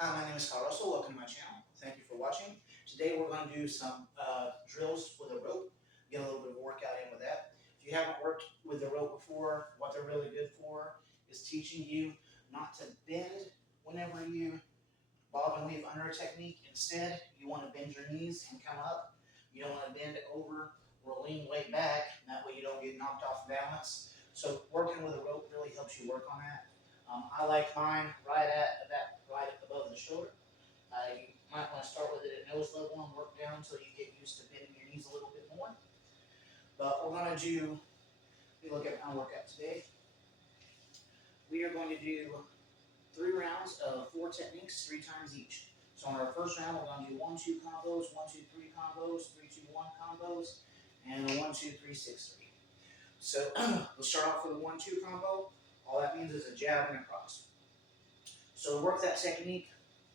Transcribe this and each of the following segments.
Hi, my name is Kyle Russell. Welcome to my channel. Thank you for watching. Today we're going to do some drills with a rope, get a little bit of workout in with that. If you haven't worked with the rope before, what they're really good for is teaching you not to bend whenever you bob and weave under a technique. Instead, you want to bend your knees and come up. You don't want to bend over or lean way back, and that way you don't get knocked off balance. So working with a rope really helps you work on that. I like mine right above the shoulder. You might want to start with it at nose level and work down until you get used to bending your knees a little bit more. But we're going to do, if you look at my workout today, we are going to do 3 rounds of 4 techniques, 3 times each. So on our first round, we're going to do 1-2 combos, 1-2-3 combos, 3-2-1 combos, and a 1-2-3-6-3. So we'll start off with a 1-2 combo. All that means is a jab and a cross. So to work that technique,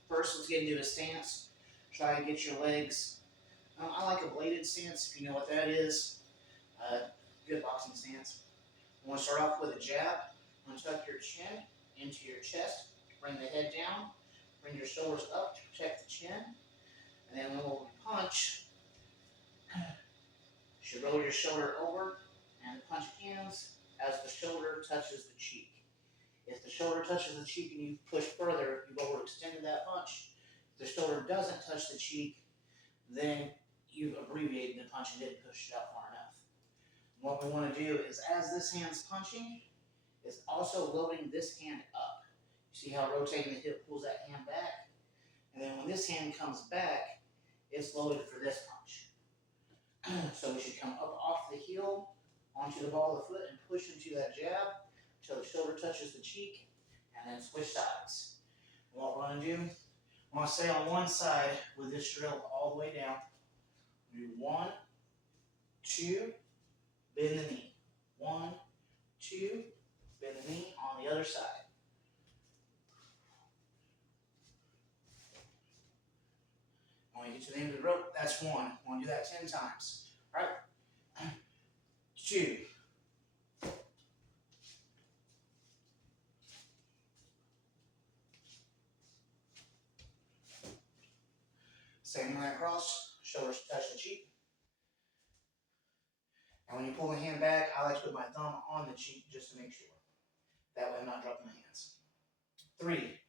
first let's get into a stance. Try to get your legs. I like a bladed stance, if you know what that is. Good boxing stance. You want to start off with a jab. You want to tuck your chin into your chest. Bring the head down. Bring your shoulders up to protect the chin. And then when we punch, you should roll your shoulder over and punch hands as the shoulder touches the cheek. If the shoulder touches the cheek and you push further, you've overextended that punch. If the shoulder doesn't touch the cheek, then you've abbreviated the punch and didn't push it out far enough. What we want to do is, as this hand's punching, is also loading this hand up. You see how rotating the hip pulls that hand back? And then when this hand comes back, it's loaded for this punch. So we should come up off the heel, onto the ball of the foot, and push into that jab until the shoulder touches the cheek, and then switch sides. And what we're going to do, I want to stay on one side with this drill all the way down. Do 1, 2, bend the knee. 1, 2, bend the knee on the other side. When you get to the end of the rope, that's 1. I want to do that 10 times. All right? 2. Same line across, shoulders touch the cheek. And when you pull the hand back, I like to put my thumb on the cheek just to make sure. That way I'm not dropping my hands. 3.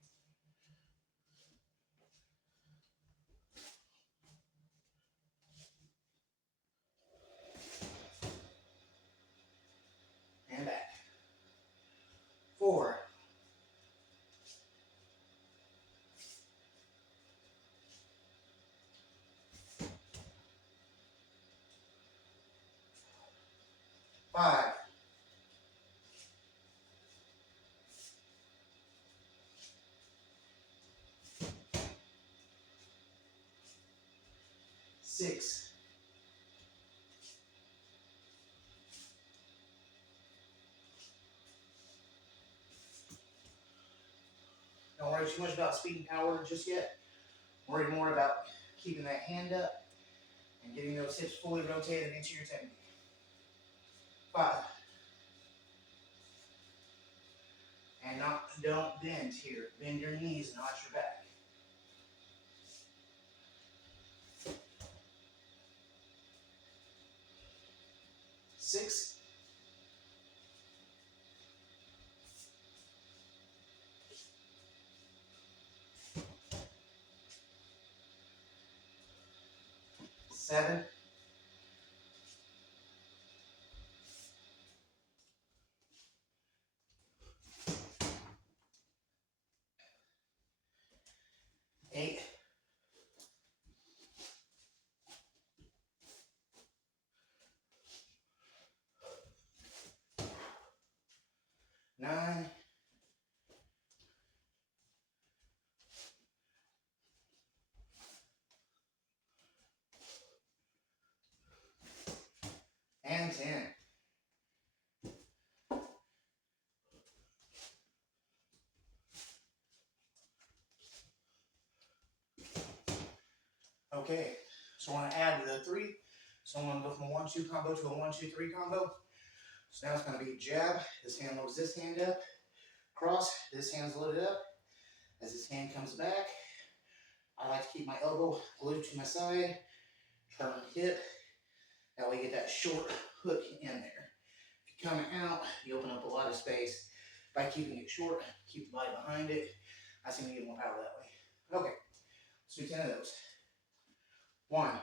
And back. 4. 5. 6. 'Don't worry too much about speed and power just yet. Worry more about keeping that hand up and getting those hips fully rotated into your technique. 5. And don't bend here. Bend your knees, not your back. 6. 7. 8. 9. 10. Okay, so I want to add the 3. So I'm going to go from a 1-2 combo to a 1-2-3 combo. So now it's going to be jab. This hand loads this hand up. Cross. This hand's loaded up. As this hand comes back, I like to keep my elbow glued to my side, turn my hip. That way you get that short hook in there. If you come out, you open up a lot of space by keeping it short, keep the body behind it. I seem to get more power that way. Okay, let's do 10 of those. 1,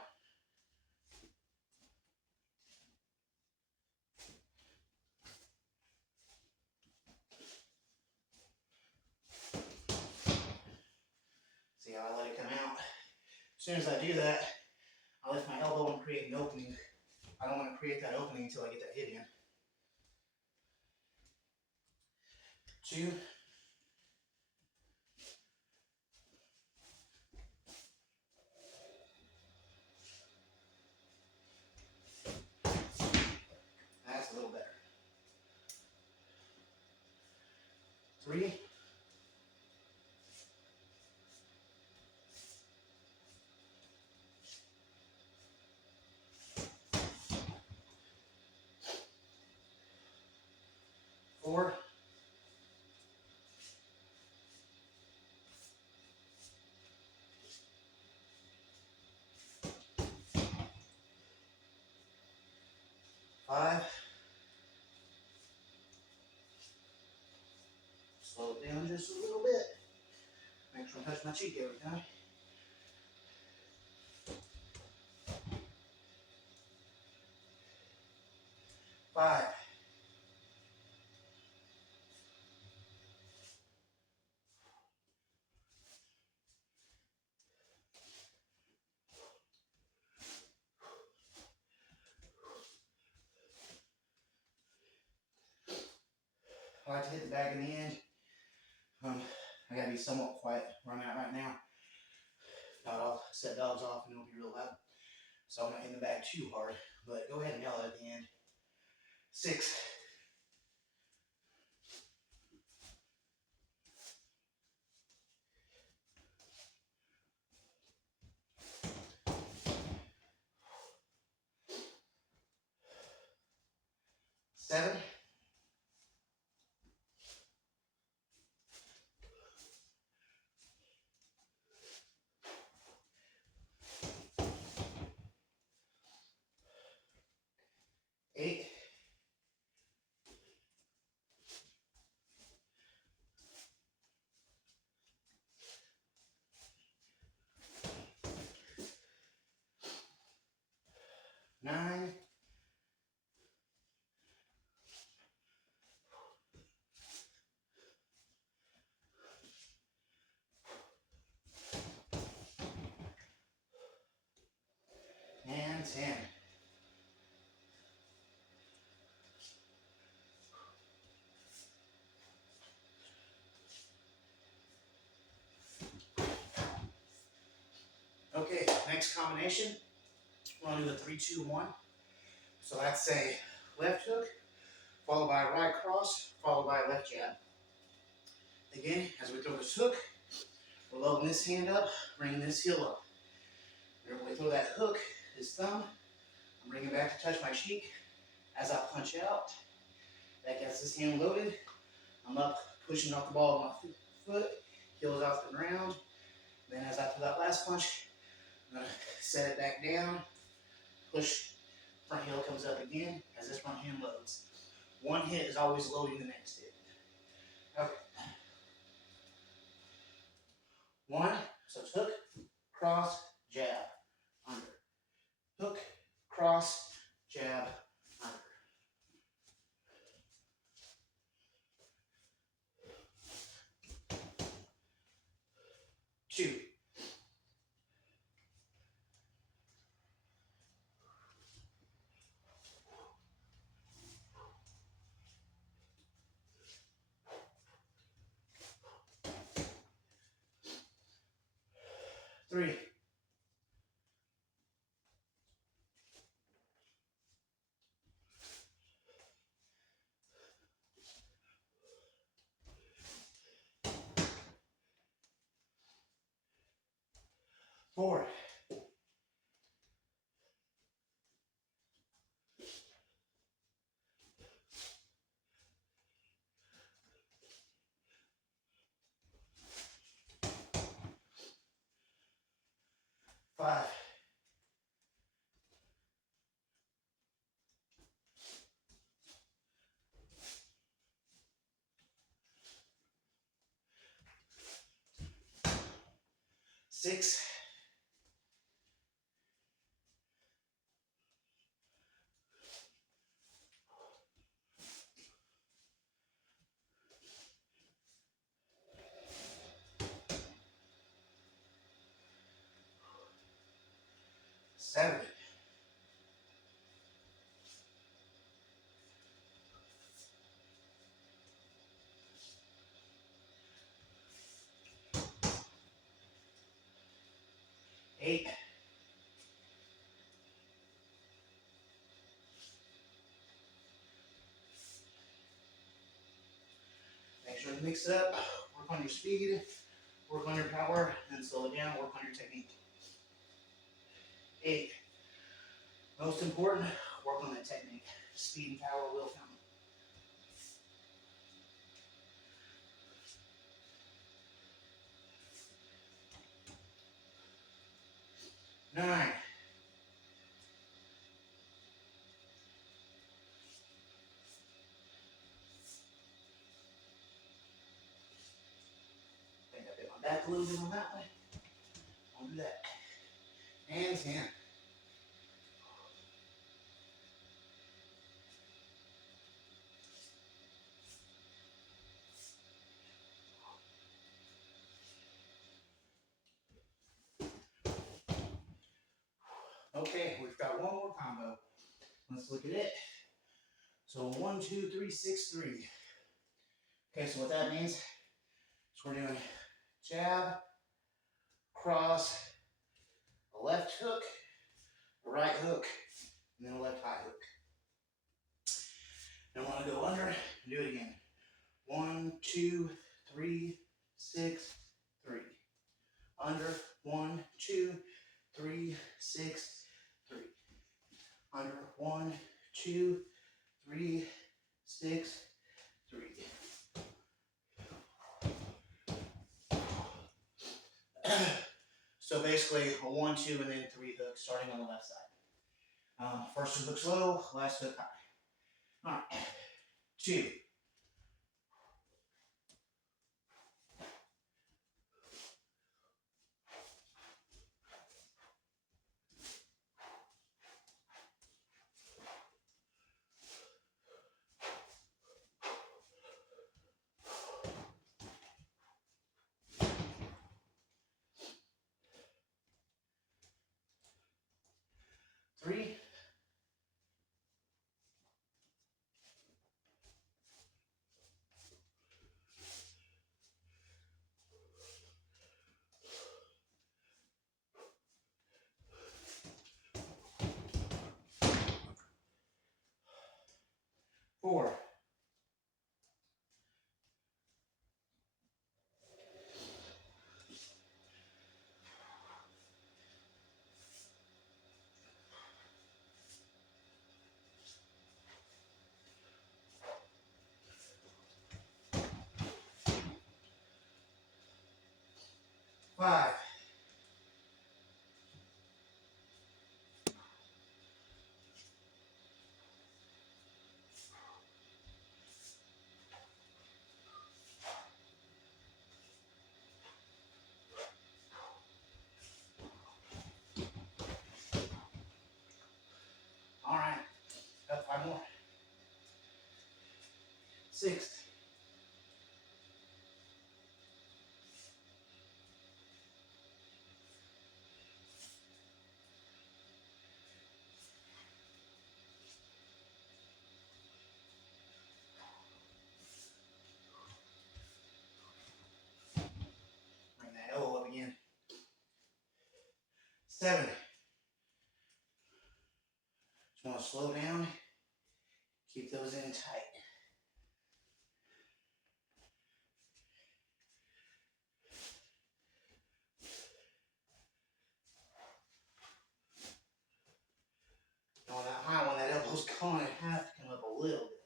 'See how I let it come out? As soon as I do that, I lift my elbow and create an opening. I don't want to create that opening until I get that hit in. 2, 'That's a little better. 3, 4, 5. Slow it down just a little bit. Make sure I touch my cheek every time. 5. I like to hit the back and the end. I gotta be somewhat quiet where I'm at right now. Not I'll set dogs off and it'll be real loud. So I'm not hitting the back too hard. But go ahead and yell at the end. 6. 7. 8. 9. 10. Okay, next combination. We're gonna do the 3, 2, 1. So that's a left hook, followed by a right cross, followed by a left jab. Again, as we throw this hook, we're loading this hand up, bringing this heel up. Whenever we throw that hook, this thumb, I'm bringing it back to touch my cheek. As I punch out, that gets this hand loaded. I'm up, pushing off the ball of my foot, heels off the ground. Then as I throw that last punch, I'm gonna set it back down, push, front heel comes up again as this front hand loads. One hit is always loading the next hit. Okay. 1, so it's hook, cross, jab, under. Hook, cross, jab, under. 2. 3. 4. 6, 7, 8, 'Make sure to mix it up. Work on your speed, work on your power, and slow it down, work on your technique. 8, most important, work on that technique. Speed and power will come. 9, 'Think I bit my back a little bit on that one. I'll do that. And 10. Okay, we've got one more combo. Let's look at it. So 1, 2, 3, 6, 3. Okay, so what that means is we're doing jab, cross, a left hook, a right hook, and then a left high hook. And I want to go under and do it again. 1, 2, 3, 6, 3. Under, 1, 2, 3, 6, 3. Under, 1, 2, 3, 6, 3. So basically a 1, 2, and then 3 hooks starting on the left side. First 2 hooks low, last hook high. All right, 2. 3. 4. 5. 5 more. 6. 7. Just want to slow down, keep those in tight. On that high one, that elbow's going to have to come up a little bit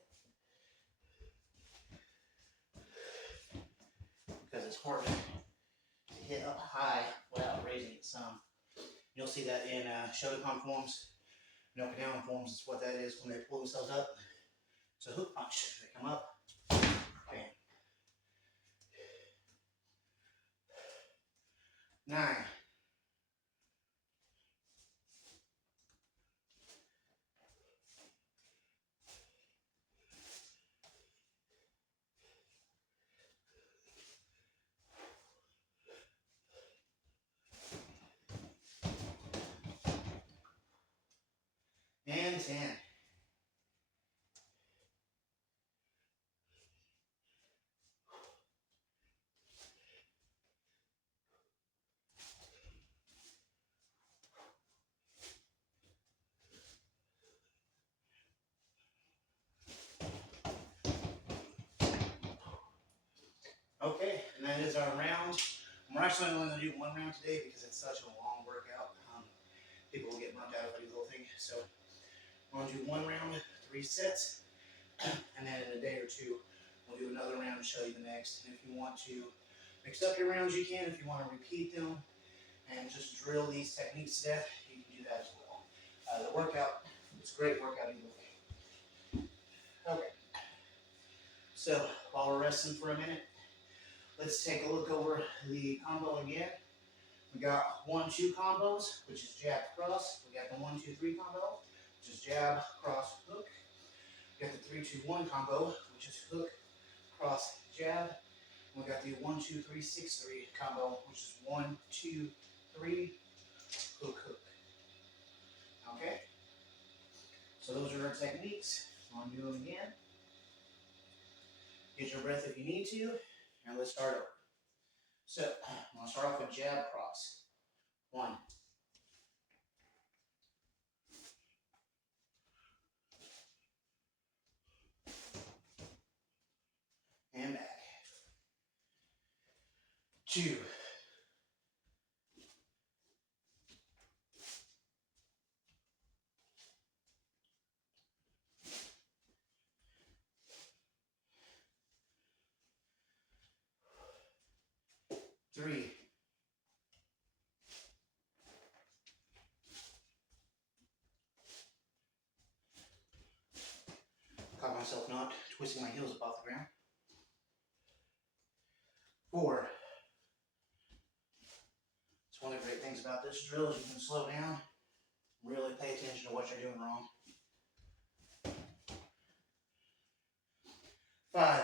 because it's hard to hit up high without raising it some. You'll see that in Shotokan forms, Okinawan forms. Is what that is when they pull themselves up. It's a hook punch. They come up, bam. 9. 10. Okay, and that is our round. We're actually only going to do one round today because it's such a long workout. People will get burnt out if I do the whole thing. So we're going to do one round, 3 sets, and then in a day or two, we'll do another round and show you the next. And if you want to mix up your rounds, you can. If you want to repeat them and just drill these techniques to death, you can do that as well. The workout, it's a great workout either way. Okay, so while we're resting for a minute, let's take a look over the combo again. We got 1-2 combos, which is jab cross. We got the 1-2-3 combo, which is jab cross hook. We got the 3-2-1 combo, which is hook cross jab. And we got the 1-2-3-6-3 combo, which is 1-2-3 hook hook. Okay. So those are our techniques. So I'm doing them again. Get your breath if you need to, and let's start over. So I'm going to start off with jab cross. 1. And back. 2. 3. 'Caught myself not twisting my heels up off the ground. 4. It's one of the great things about this drill is you can slow down, really pay attention to what you're doing wrong. 5.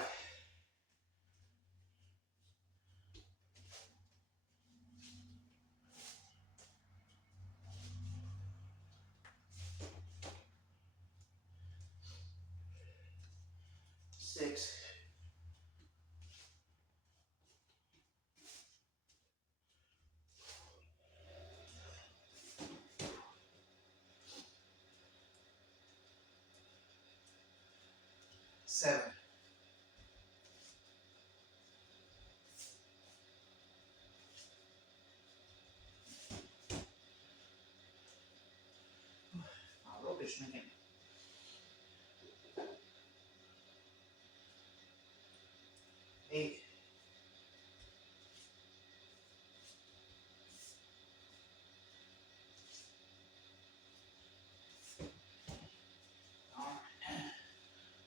6. 7. My rope is shrinking. 8.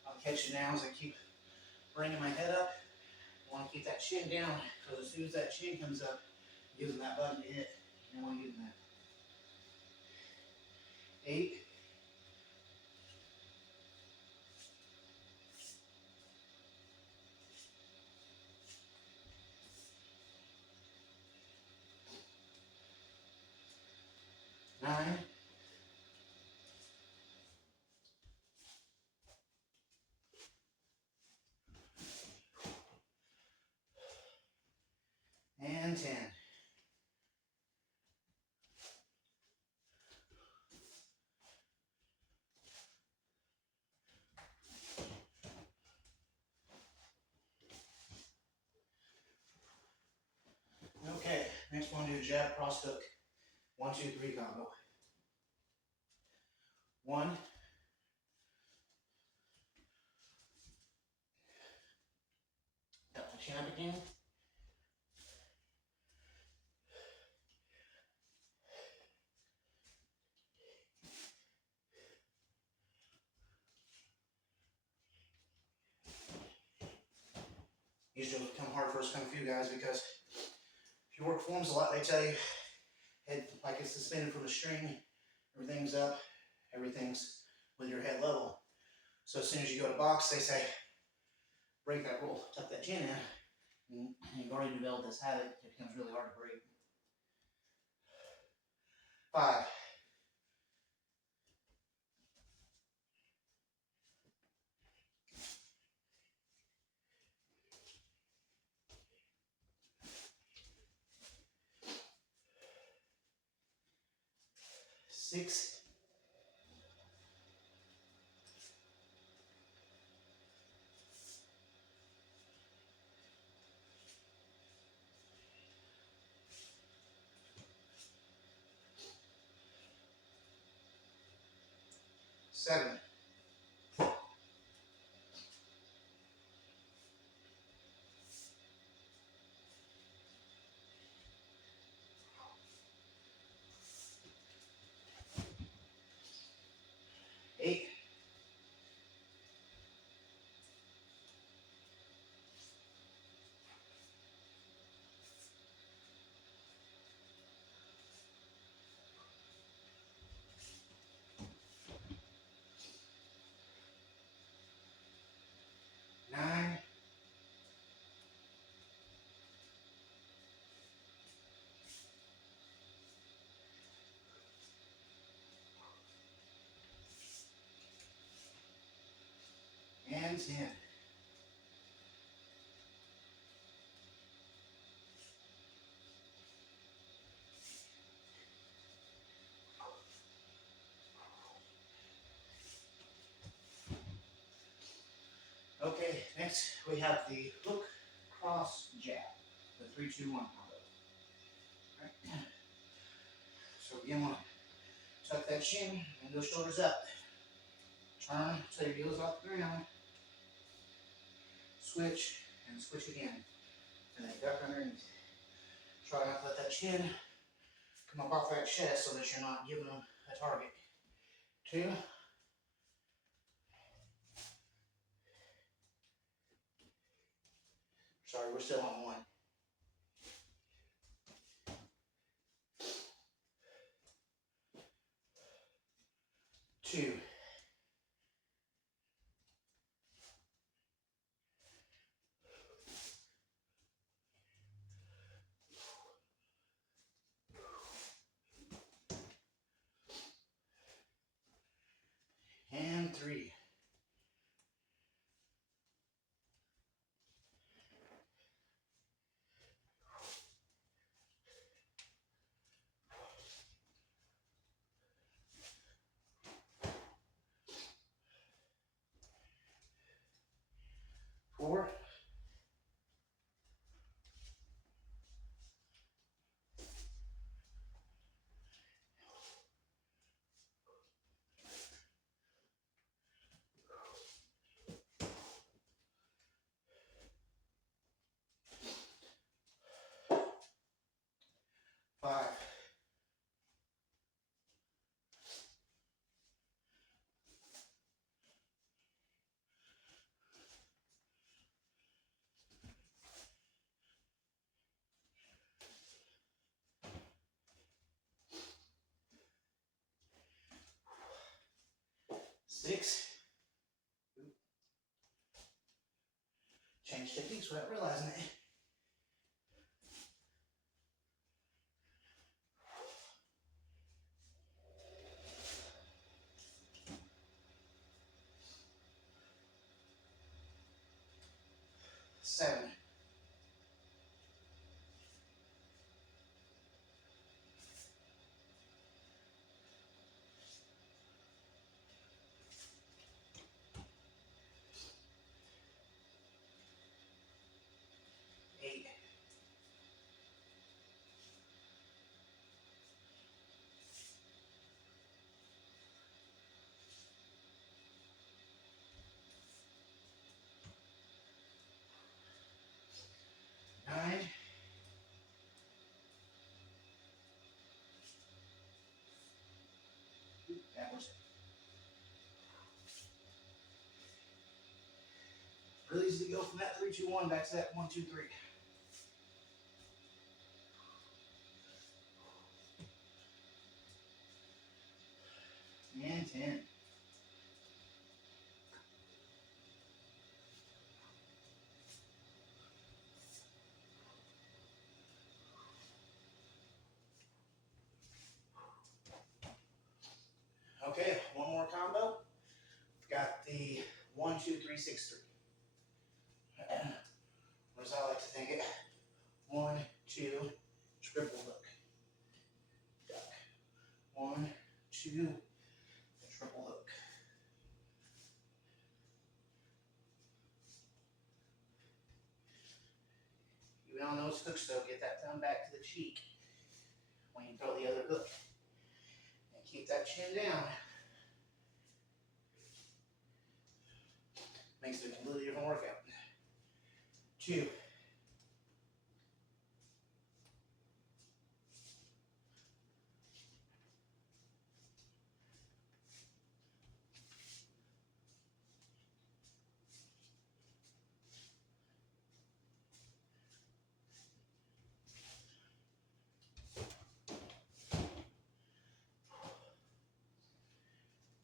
'I'll catch you now as I keep bringing my head up. I want to keep that chin down because as soon as that chin comes up, it gives them that button to hit. You don't want to give them that. 8. 9. And 10. Okay, next one, do a jab cross hook. 1-2-3 combo. 1. Got my chin up again. These drills become hard for us kung fu guys because if you work forms a lot, they tell you head like it's suspended from a string, everything's up, everything's with your head level. So as soon as you go to box, they say, break that roll, tuck that chin in, and you've already developed this habit, it becomes really hard to break. 5. 6, 7, 8, 9, and 10. Okay, next we have the hook, cross, jab, the 3, 2, 1 combo. Right. So again, want to tuck that chin and those shoulders up. Turn so your heels off the ground. Switch and switch again. And then duck underneath. Try not to let that chin come up off that chest so that you're not giving them a target. 2. Sorry, we're still on 1. 2. 3. 4. 5. 6. Change techniques without realizing it. 7. 8. 9. That was really easy to go from that 3, 2, 1 back to that 1, 2, 3. And 10. Okay, one more combo. We've got the 1, 2, 3, 6, 3. Or as I like to think it, 1, 2, triple hook. Duck. 1, to the triple hook. You on those hooks though, get that thumb back to the cheek when you throw the other hook. And keep that chin down. Makes it a completely different workout. 2.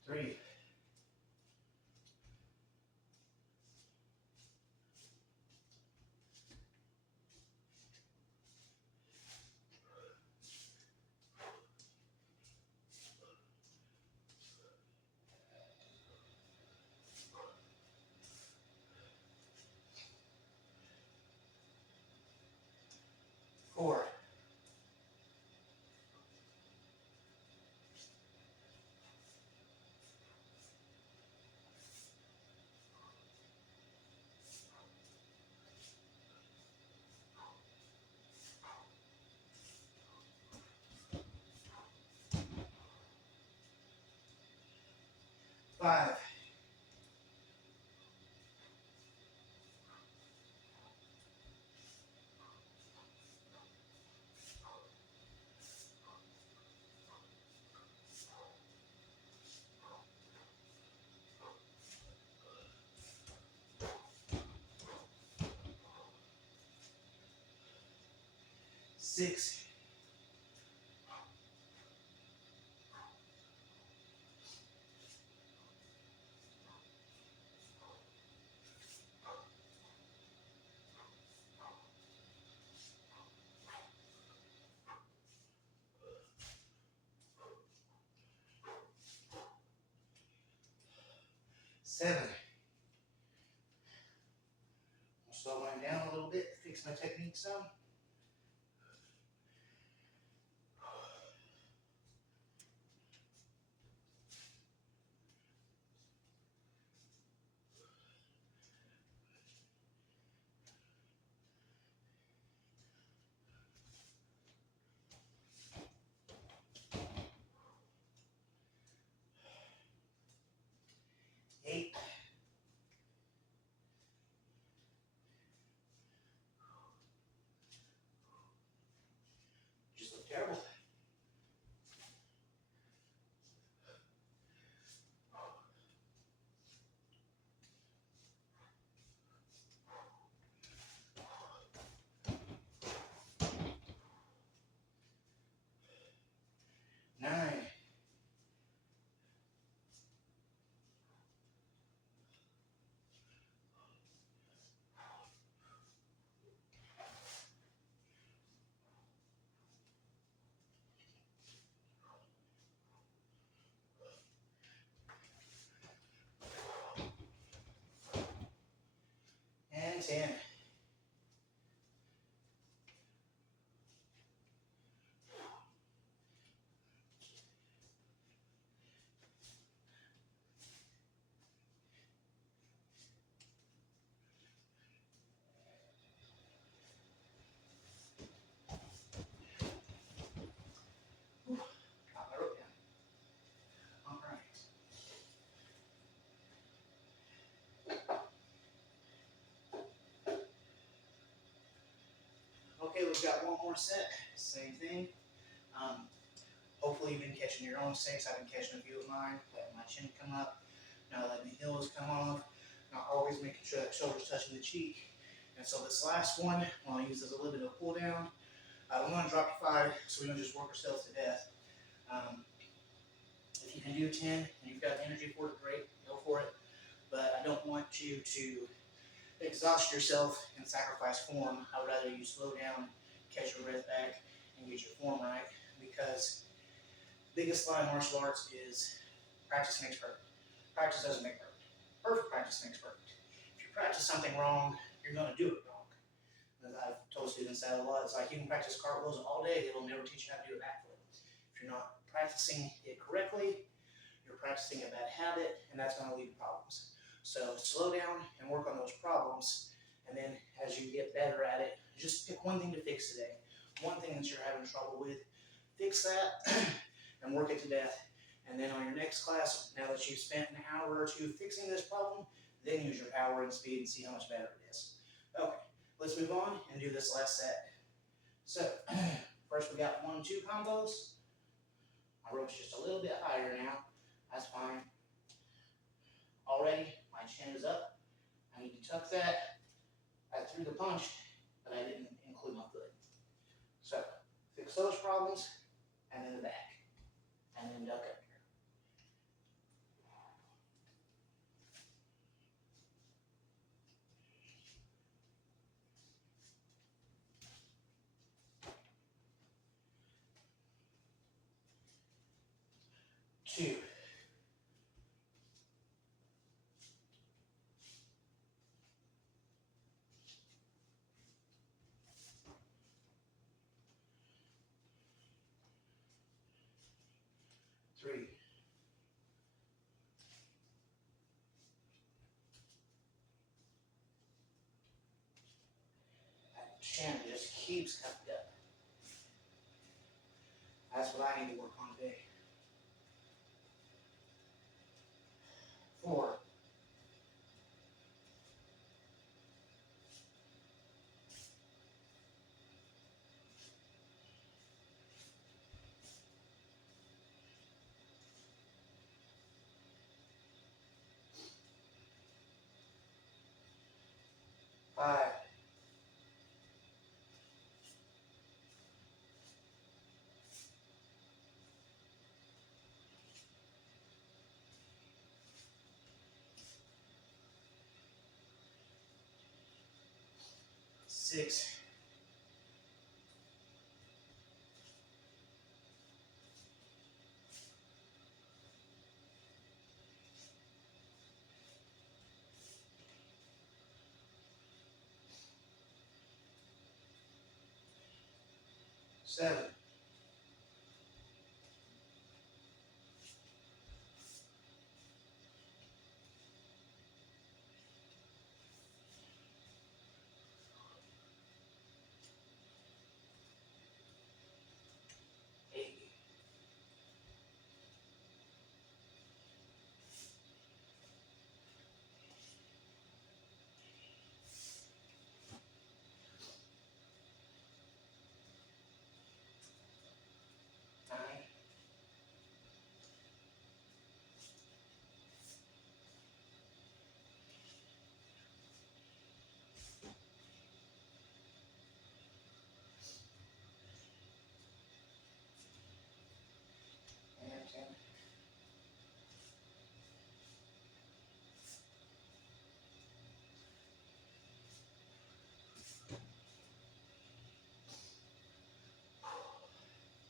3. 4. 5. 6. 7. I'll slow mine down a little bit, fix my technique some. 8. Just look terrible. 9. 10. Got my rope down. All right. Okay, we've got one more set. Same thing. Hopefully you've been catching your own six. I've been catching a few of mine. Letting my chin come up. Now letting the heels come off. Now always making sure that shoulder's touching the cheek. And so this last one, I'll use as a little bit of pull down. We want to drop to 5, so we don't just work ourselves to death. If you can do 10 and you've got the energy for it, great, go for it. But I don't want you to exhaust yourself and sacrifice form. I would rather you slow down, catch your breath back, and get your form right. Because the biggest lie in martial arts is practice makes perfect. Practice doesn't make perfect. Perfect practice makes perfect. If you practice something wrong, you're going to do it wrong. As I've told students that a lot. It's like you can practice cartwheels all day, it'll never teach you how to do a backflip. If you're not practicing it correctly, you're practicing a bad habit, and that's going to lead to problems. So slow down and work on those problems, and then as you get better at it, just pick one thing to fix today. One thing that you're having trouble with, fix that and work it to death. And then on your next class, now that you've spent an hour or two fixing this problem, then use your power and speed and see how much better it is. Okay, let's move on and do this last set. So, first we got 1-2 combos. My rope's just a little bit higher now. That's fine. Already, my chin is up. I need to tuck that. I threw the punch, but I didn't include my foot. So, fix those problems, and then the back. And then duck up here. 2. 3. That chin just keeps coming up. That's what I need to work on today. 4. 5. 6. 7. 8. And 10.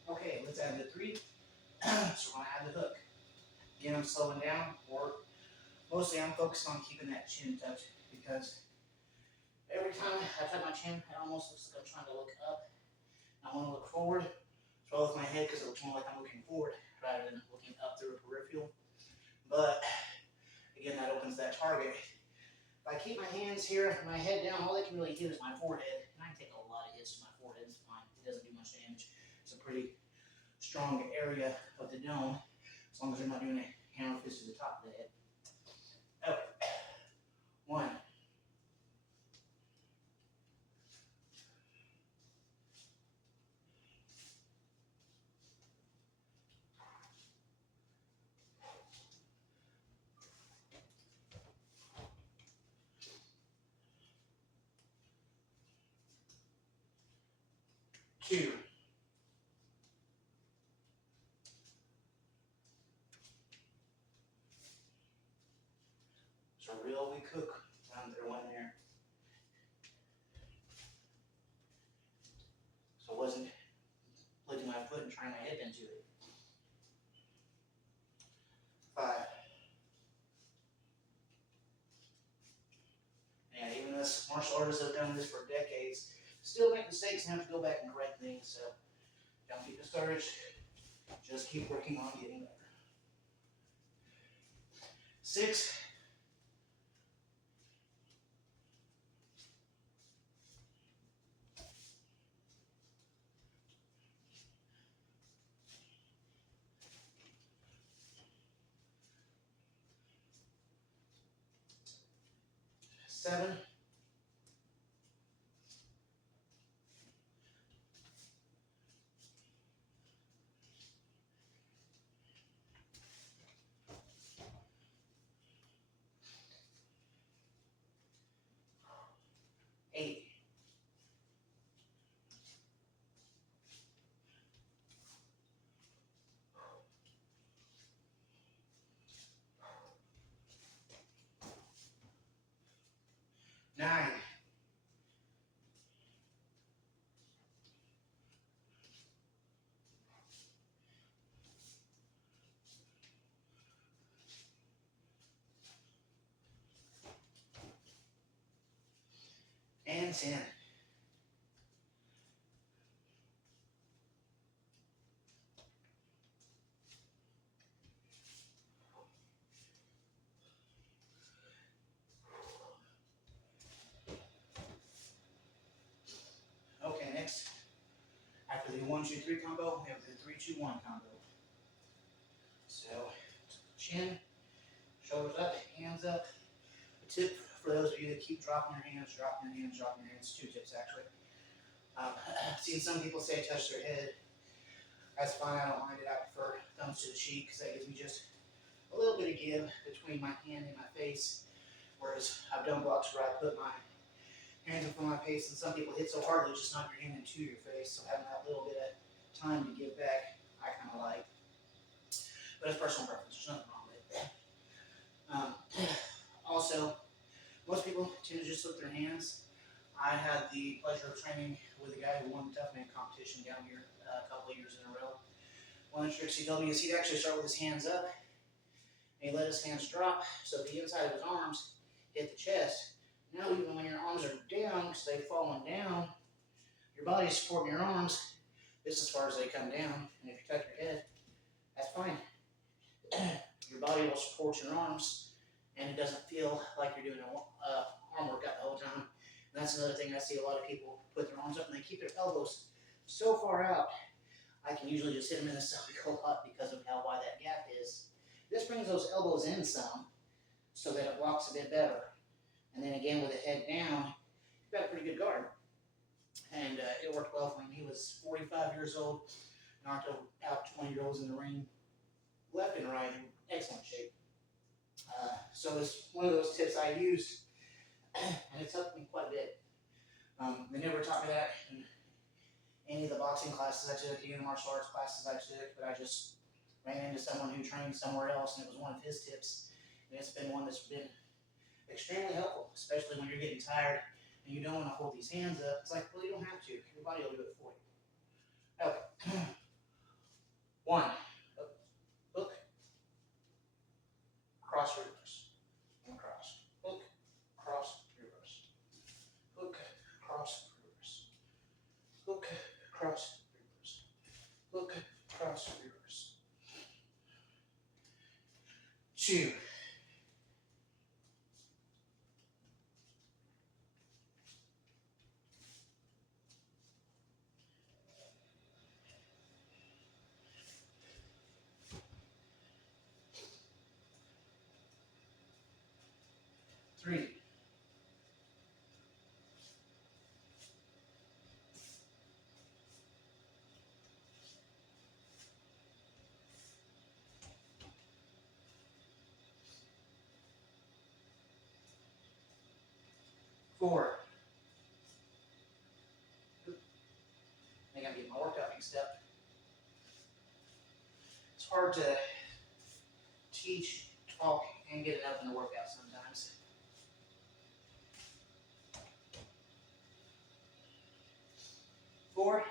Okay, let's add the 3. So we're going to add the hook. Again, I'm slowing down, or mostly I'm focused on keeping that chin tucked because every time I tuck my chin, it almost looks like I'm trying to look up. I want to look forward, as well with my head, because it looks more like I'm looking forward rather than looking up through a peripheral. But again, that opens that target. If I keep my hands here and my head down, all they can really hit is my forehead. And I can take a lot of hits to my forehead, it's fine. It doesn't do much damage. It's a pretty strong area of the dome, as long as they're not doing a hammer fist to the top of the head. Okay. 1. 2. 'It's a real weak hook down there, one there. So I wasn't lifting my foot and trying my hip into it. 5. And even us martial artists have done this for decades, still make mistakes and have to go back and correct things. So don't get discouraged. Just keep working on getting better. 6, 7, 8, 9, 10. Okay, next, after the 1, 2, 3 combo, we have the 3, 2, 1 combo. So, chin, shoulders up, hands up. A tip for those of you that keep dropping your hands, dropping your hands, dropping your hands. 2 tips actually. I've seen some people say touch their head. That's fine, I don't mind it. I prefer thumbs to the cheek because that gives me just a little bit of give between my hand and my face. Whereas I've done blocks where I put my hands in front of my face and some people hit so hard they just knock your hand into your face. So having that little bit of time to give back, I kind of like. But it's personal preference, there's nothing wrong with it. Also, most people tend to just slip their hands. I had the pleasure of training with a guy who won the Tough Man competition down here a couple of years in a row. One of the tricks he told me is he'd actually start with his hands up, and he let his hands drop so the inside of his arms hit the chest. Now even when your arms are down, because they've fallen down, your body's supporting your arms just as far as they come down. And if you tuck your head, that's fine. Your body will support your arms, and it doesn't feel like you're doing an arm workout the whole time. And that's another thing I see a lot of people put their arms up and they keep their elbows so far out. I can usually just hit them in the stomach a lot because of how wide that gap is. This brings those elbows in some so that it blocks a bit better. And then again, with the head down, you've got a pretty good guard. And it worked well for him. He was 45 years old, knocked out 20-year-olds in the ring, left and right, in excellent shape. So it's one of those tips I used, and it's helped me quite a bit. They never taught me that in any of the boxing classes I took, any of the martial arts classes I took, but I just ran into someone who trained somewhere else, and it was one of his tips. And it's been one that's been extremely helpful, especially when you're getting tired and you don't want to hold these hands up. It's like, well, you don't have to. Your body will do it for you. Okay. 1. Hook. Cross, reverse. And cross. Hook. Cross, reverse. Hook. Cross, reverse. Hook. Cross, reverse. Hook. Cross, reverse. 2. 3. 4. I think I'm getting my workout mixed up. It's hard to teach, talk, and get it up in the workout sometimes. 4.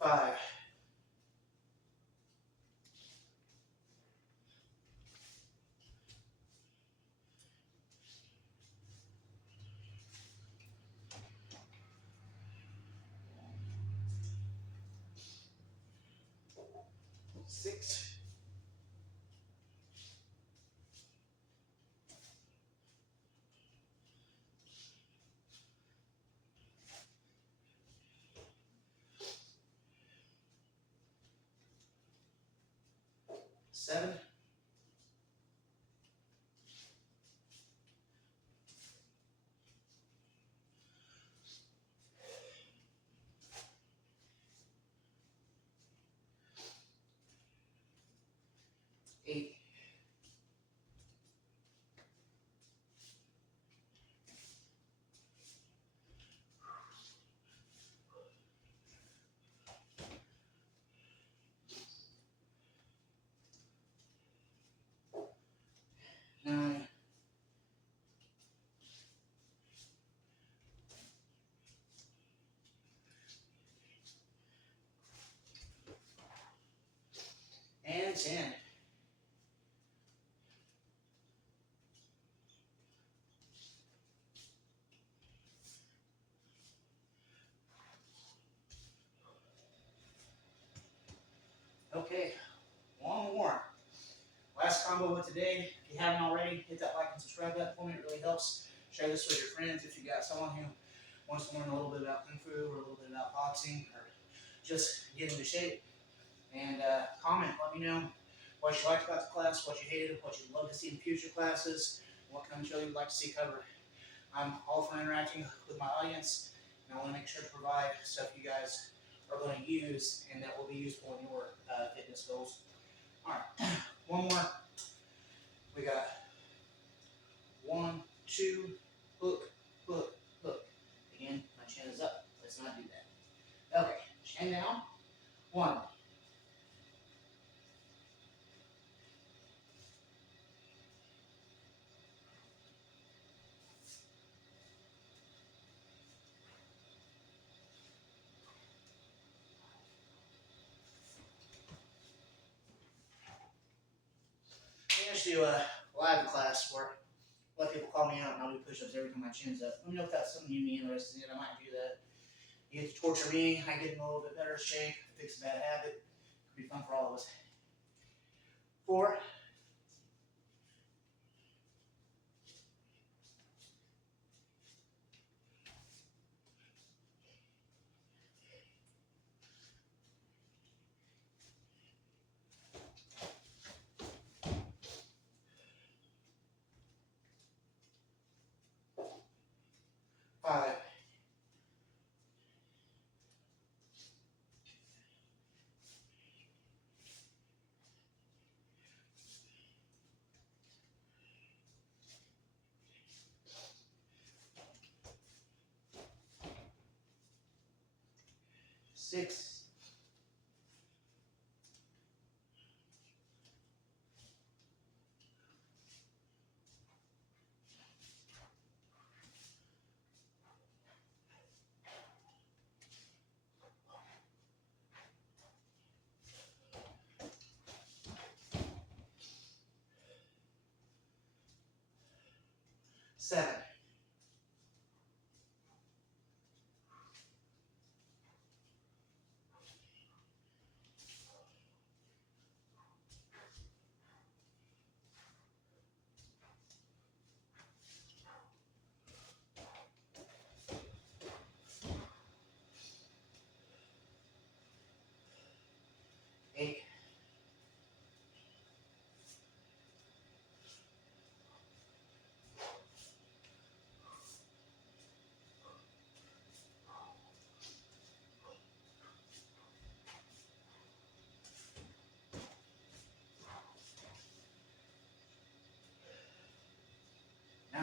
5. 5, 6, 7, 8, 9, and 10. Okay, one more. Last combo of today. If you haven't already, hit that like and subscribe button for me. It really helps. Share this with your friends if you got someone who wants to learn a little bit about Kung Fu or a little bit about boxing or just get into shape. And comment, let me know what you liked about the class, what you hated, what you'd love to see in future classes, what kind of show you'd like to see covered. I'm all for interacting with my audience, and I want to make sure to provide stuff you guys are going to use and that will be useful in your fitness goals. All right, one more. We got 1, 2, hook, hook, hook. Again, my chin is up. Let's not do that. Okay, chin down. 1, I'm going to do a live class where a lot of people call me out and I'll do push-ups every time my chin's up. Let me know if that's something you'd be interested in. I might do that. You get to torture me, I get in a little bit better shape, fix a bad habit. It'd be fun for all of us. 4, 5, 6, 7, 8, 9,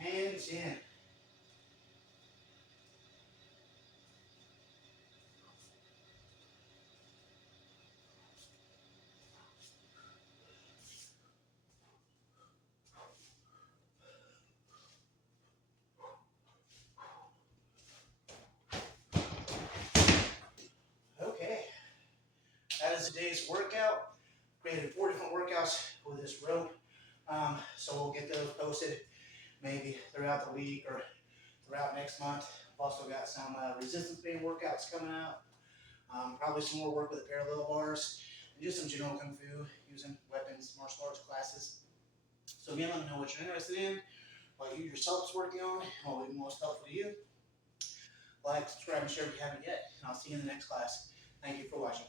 and 10. today's workout. Created 4 different workouts with this rope. So we'll get those posted maybe throughout the week or throughout next month. I've also got some resistance band workouts coming out. Probably some more work with the parallel bars and just some general kung fu using weapons, martial arts classes. So again, let me know what you're interested in, what you yourself is working on, and what would be most helpful to you. Like, subscribe, and share if you haven't yet, and I'll see you in the next class. Thank you for watching.